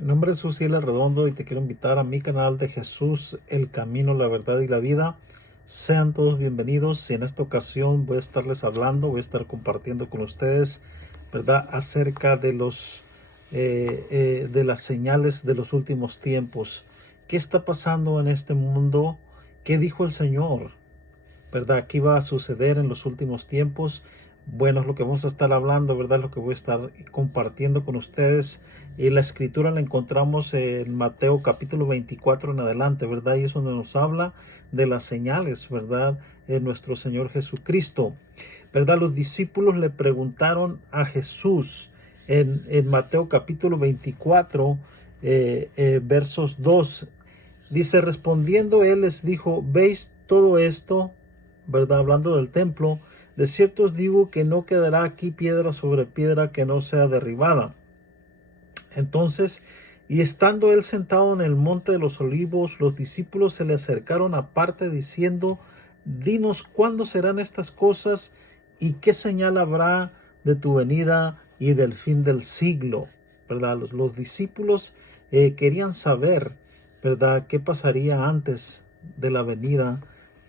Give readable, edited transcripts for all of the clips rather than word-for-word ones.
Mi nombre es Uciel Redondo y te quiero invitar a mi canal de Jesús, el camino, la verdad y la vida. Sean todos bienvenidos y en esta ocasión voy a estarles hablando, voy a estar compartiendo con ustedes, ¿verdad?, acerca de de las señales de los últimos tiempos. ¿Qué está pasando en este mundo? ¿Qué dijo el Señor? ¿Verdad? ¿Qué va a suceder en los últimos tiempos? Bueno, es lo que vamos a estar hablando, ¿verdad? Lo que voy a estar compartiendo con ustedes. Y la escritura la encontramos en Mateo capítulo 24 en adelante, ¿verdad? Y es donde nos habla de las señales, ¿verdad? En nuestro Señor Jesucristo, ¿verdad? Los discípulos le preguntaron a Jesús en Mateo capítulo 24, versos 2. Dice, respondiendo él les dijo, ¿veis todo esto? ¿Verdad? Hablando del templo, de cierto os digo que no quedará aquí piedra sobre piedra que no sea derribada. Entonces, y estando él sentado en el monte de los olivos, los discípulos se le acercaron aparte diciendo, dinos cuándo serán estas cosas y qué señal habrá de tu venida y del fin del siglo. ¿Verdad? Los discípulos querían saber, ¿verdad?, qué pasaría antes de la venida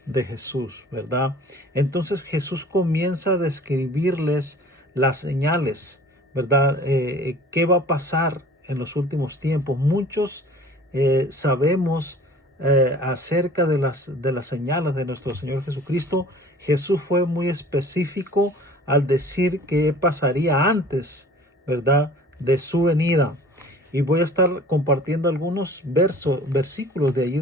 de Jesús, ¿verdad? Entonces Jesús comienza a describirles las señales, ¿verdad? ¿Qué va a pasar en los últimos tiempos? Muchos sabemos acerca de las señales de nuestro Señor Jesucristo. Jesús fue muy específico al decir qué pasaría antes, ¿verdad?, de su venida. Y voy a estar compartiendo algunos versículos de allí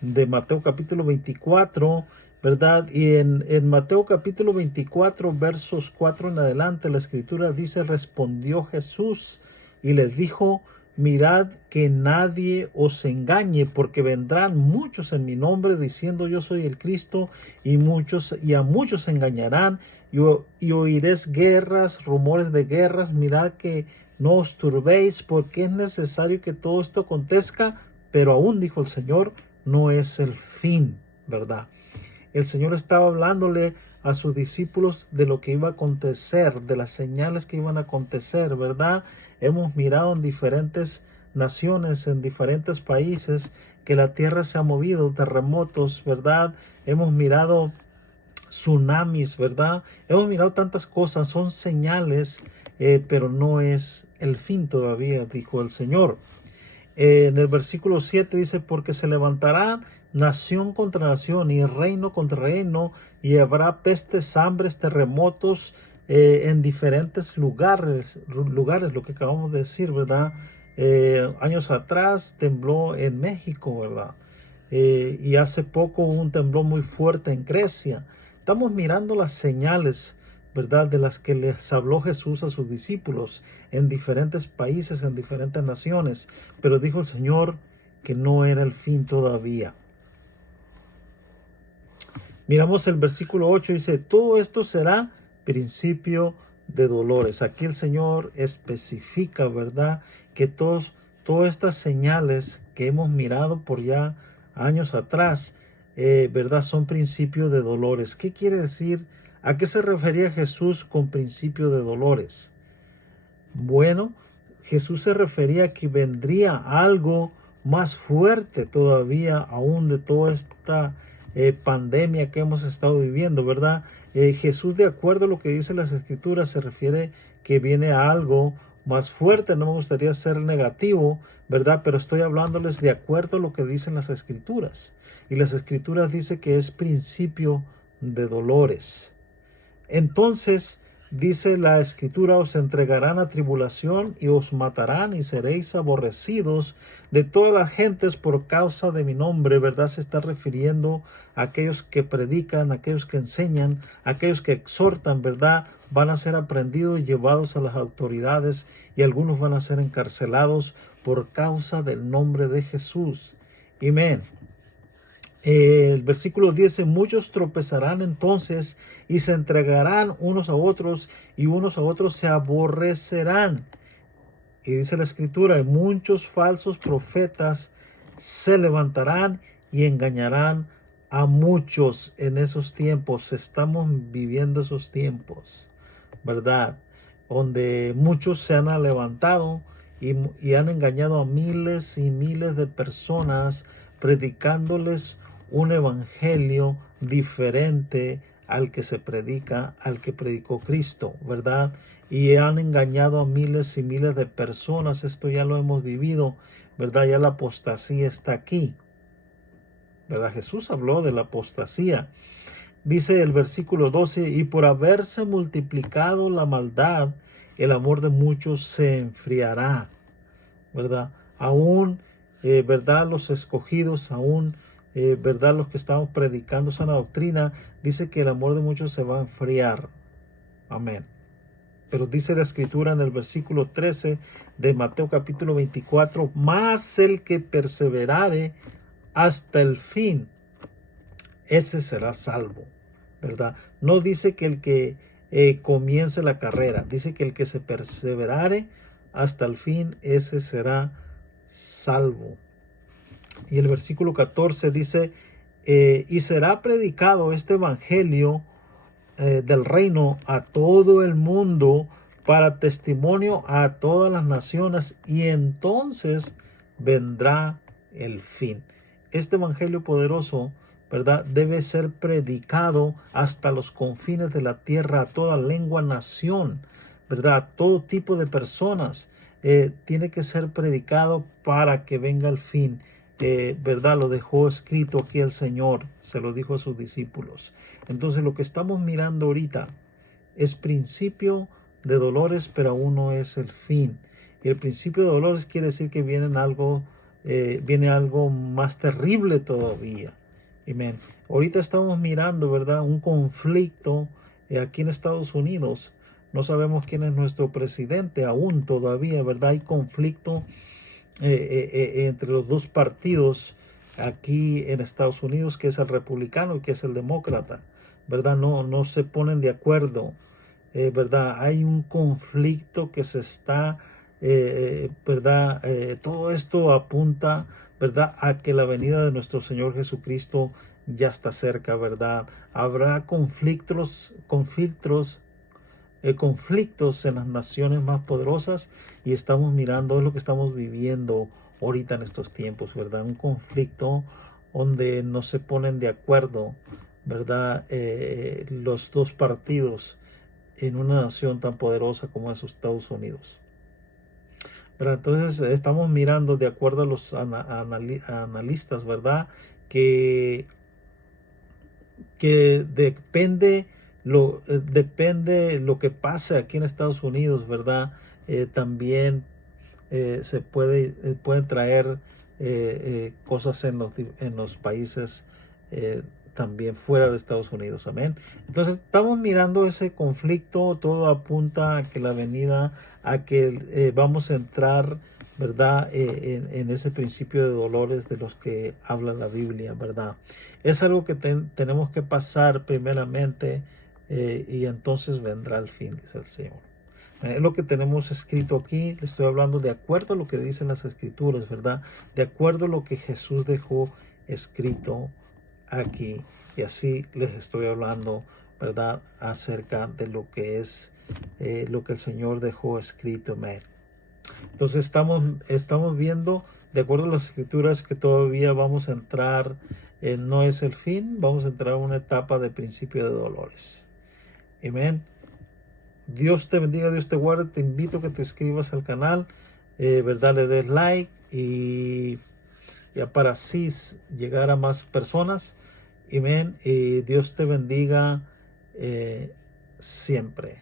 de Mateo capítulo 24, ¿verdad? Y en Mateo capítulo 24, versos 4 en adelante, la escritura dice, respondió Jesús y les dijo, mirad que nadie os engañe, porque vendrán muchos en mi nombre diciendo yo soy el Cristo, y a muchos engañarán, y oiréis guerras, rumores de guerras. Mirad que no os turbéis, porque es necesario que todo esto acontezca, pero aún, dijo el Señor, no es el fin, ¿verdad? El Señor estaba hablándole a sus discípulos de lo que iba a acontecer, de las señales que iban a acontecer, ¿verdad? Hemos mirado en diferentes naciones, en diferentes países, que la tierra se ha movido, terremotos, ¿verdad? Hemos mirado tsunamis, ¿verdad? Hemos mirado tantas cosas, son señales, pero no es el fin todavía, dijo el Señor. En el versículo 7 dice, porque se levantará nación contra nación y reino contra reino, y habrá pestes, hambres, terremotos en diferentes lugares, lo que acabamos de decir, ¿verdad? Años atrás tembló en México, ¿verdad? Y hace poco hubo un temblor muy fuerte en Grecia. Estamos mirando las señales, ¿verdad?, de las que les habló Jesús a sus discípulos en diferentes países, en diferentes naciones. Pero dijo el Señor que no era el fin todavía. Miramos el versículo 8, dice, todo esto será principio de dolores. Aquí el Señor especifica, ¿verdad?, que todas estas señales que hemos mirado por ya años atrás, ¿verdad?, son principios de dolores. ¿Qué quiere decir? ¿A qué se refería Jesús con principio de dolores? Bueno, Jesús se refería a que vendría algo más fuerte todavía aún de toda esta pandemia que hemos estado viviendo, ¿verdad? Jesús, de acuerdo a lo que dicen las escrituras, se refiere que viene a algo más fuerte. No me gustaría ser negativo, ¿verdad? Pero estoy hablándoles de acuerdo a lo que dicen las escrituras. Y las escrituras dicen que es principio de dolores. Entonces, dice la escritura, os entregarán a tribulación y os matarán y seréis aborrecidos de todas las gentes por causa de mi nombre, ¿verdad? Se está refiriendo a aquellos que predican, a aquellos que enseñan, a aquellos que exhortan, ¿verdad? Van a ser aprendidos y llevados a las autoridades, y algunos van a ser encarcelados por causa del nombre de Jesús. Amén. El versículo 10, muchos tropezarán entonces y se entregarán unos a otros y unos a otros se aborrecerán. Y dice la escritura, y muchos falsos profetas se levantarán y engañarán a muchos en esos tiempos. Estamos viviendo esos tiempos, ¿verdad? Donde muchos se han levantado y han engañado a miles y miles de personas predicándoles un evangelio diferente al que se predica, al que predicó Cristo, ¿verdad? Y han engañado a miles y miles de personas. Esto ya lo hemos vivido, ¿verdad? Ya la apostasía está aquí, ¿verdad? Jesús habló de la apostasía. Dice el versículo 12, y por haberse multiplicado la maldad, el amor de muchos se enfriará, ¿verdad? Aún, ¿verdad? Los escogidos, aún, ¿verdad? Los que estamos predicando sana doctrina, dice que el amor de muchos se va a enfriar. Amén. Pero dice la escritura en el versículo 13 de Mateo capítulo 24, más el que perseverare hasta el fin, ese será salvo, ¿verdad? No dice que el que comience la carrera, dice que el que se perseverare hasta el fin, ese será salvo. Y el versículo 14 dice, y será predicado este evangelio del reino a todo el mundo para testimonio a todas las naciones, y entonces vendrá el fin. Este evangelio poderoso, ¿verdad?, debe ser predicado hasta los confines de la tierra, a toda lengua, nación, ¿verdad?, a todo tipo de personas. Tiene que ser predicado para que venga el fin. ¿Verdad? Lo dejó escrito aquí el Señor, se lo dijo a sus discípulos. Entonces lo que estamos mirando ahorita es principio de dolores, pero aún no es el fin. Y el principio de dolores quiere decir que viene algo más terrible todavía. Amén. Ahorita estamos mirando, ¿verdad?, un conflicto aquí en Estados Unidos. No sabemos quién es nuestro presidente aún todavía, ¿verdad? Hay conflicto entre los dos partidos aquí en Estados Unidos, que es el republicano y que es el demócrata, ¿verdad? No se ponen de acuerdo, ¿verdad? Hay un conflicto que se está, ¿verdad? Todo esto apunta, ¿verdad?, a que la venida de nuestro Señor Jesucristo ya está cerca, ¿verdad? Habrá conflictos en las naciones más poderosas, y estamos mirando, es lo que estamos viviendo ahorita en estos tiempos, ¿verdad? Un conflicto donde no se ponen de acuerdo, ¿verdad? Los dos partidos en una nación tan poderosa como es Estados Unidos, ¿verdad? Entonces estamos mirando, de acuerdo a los analistas, ¿verdad?, que depende lo que pase aquí en Estados Unidos, ¿verdad? También pueden traer cosas en los países también fuera de Estados Unidos. Amén. Entonces estamos mirando ese conflicto. Todo apunta a que la venida, a que vamos a entrar, ¿verdad?, en ese principio de dolores de los que habla la Biblia, ¿verdad? Es algo que tenemos que pasar primeramente, y entonces vendrá el fin, dice el Señor. Es lo que tenemos escrito aquí. Le estoy hablando de acuerdo a lo que dicen las escrituras, ¿verdad? De acuerdo a lo que Jesús dejó escrito aquí. Y así les estoy hablando, ¿verdad?, acerca de lo que es lo que el Señor dejó escrito. Entonces estamos viendo, de acuerdo a las escrituras, que todavía vamos a entrar, no es el fin, vamos a entrar en una etapa de principio de dolores. Amén. Dios te bendiga, Dios te guarde. Te invito a que te inscribas al canal, ¿verdad? Le des like y ya para así llegar a más personas. Amén. Y Dios te bendiga siempre.